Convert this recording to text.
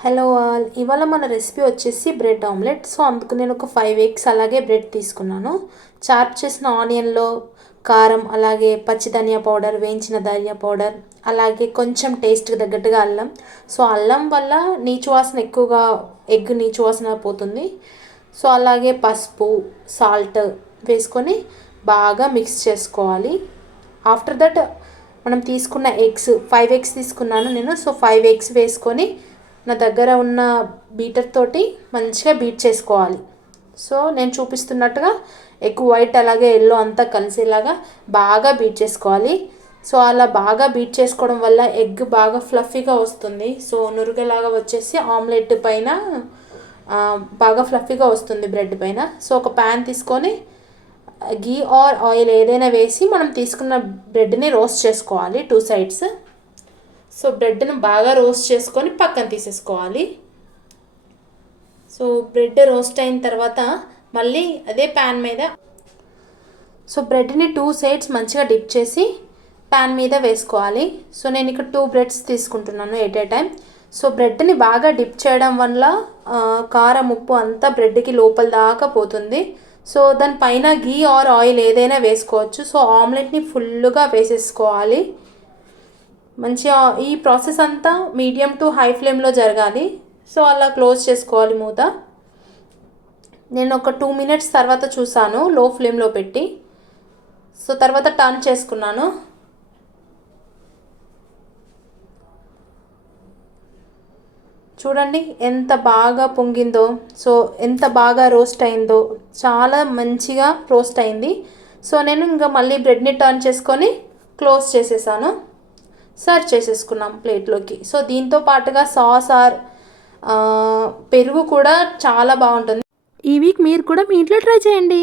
Hello all, ఇవాళ మన recipe వచ్చేసి బ్రెడ్ ఆమ్లెట్. సో అందుకు నేను ఒక 5 ఎగ్స్ అలాగే బ్రెడ్ తీసుకున్నాను. చాప్ చేసిన ఆనియన్లో కారం, అలాగే పచ్చి ధనియా పౌడర్, వేయించిన ధనియా పౌడర్, అలాగే కొంచెం టేస్ట్కి తగ్గట్టుగా అల్లం. సో అల్లం వల్ల నీచు వాసన ఎక్కువగా, ఎగ్ నీచు వాసన పోతుంది. సో అలాగే పసుపు, సాల్ట్ వేసుకొని బాగా మిక్స్ చేసుకోవాలి. ఆఫ్టర్ దట్ మనం తీసుకున్న ఎగ్స్ 5 ఎగ్స్ తీసుకున్నాను నేను. సో 5 ఎగ్స్ వేసుకొని నా దగ్గర ఉన్న బీటర్ తోటి మంచిగా బీట్ చేసుకోవాలి. సో నేను చూపిస్తున్నట్టుగా ఎగ్ వైట్ అలాగే ఎల్లో అంతా కలిసేలాగా బాగా బీట్ చేసుకోవాలి. సో అలా బాగా బీట్ చేసుకోవడం వల్ల ఎగ్ బాగా ఫ్లఫీగా వస్తుంది. సో నురుగలాగా వచ్చేసి ఆమ్లెట్ పైన బాగా ఫ్లఫీగా వస్తుంది బ్రెడ్ పైన. సో ఒక ప్యాన్ తీసుకొని గీ ఆర్ ఆయిల్ ఏదైనా వేసి మనం తీసుకున్న బ్రెడ్ని రోస్ట్ చేసుకోవాలి 2 సైడ్స్. సో బ్రెడ్ను బాగా రోస్ట్ చేసుకొని పక్కన తీసేసుకోవాలి. సో బ్రెడ్ రోస్ట్ అయిన తర్వాత మళ్ళీ అదే ప్యాన్ మీద బ్రెడ్ని 2 సైడ్స్ మంచిగా డిప్ చేసి ప్యాన్ మీద వేసుకోవాలి. సో నేను ఇక్కడ 2 బ్రెడ్స్ తీసుకుంటున్నాను ఎట్ ఏ టైం. సో బ్రెడ్ని బాగా డిప్ చేయడం వల్ల కారం ఉప్పు అంతా బ్రెడ్కి లోపల దాకా పోతుంది. సో దానిపైన గీ ఆర్ ఆయిల్ ఏదైనా వేసుకోవచ్చు. సో ఆమ్లెట్ని ఫుల్గా వేసేసుకోవాలి. మంచిగా ఈ ప్రాసెస్ అంతా మీడియం టు హై ఫ్లేమ్లో జరగాలి. సో అలా క్లోజ్ చేసుకోవాలి మూత. నేను ఒక 2 మినిట్స్ తర్వాత చూసాను లో ఫ్లేమ్లో పెట్టి. సో తర్వాత టర్న్ చేసుకున్నాను. చూడండి ఎంత బాగా పొంగిందో, సో ఎంత బాగా రోస్ట్ అయిందో, చాలా మంచిగా రోస్ట్ అయింది. సో నేను ఇంకా మళ్ళీ బ్రెడ్ని టర్న్ చేసుకొని క్లోజ్ చేసేసాను. సర్వ్ చేసేసుకున్నాం ప్లేట్లోకి. సో దీంతో పాటుగా సాస్ ఆర్ పెరుగు కూడా చాలా బాగుంటుంది. ఈ వీక్ మీరు కూడా మీ ఇంట్లో ట్రై చేయండి.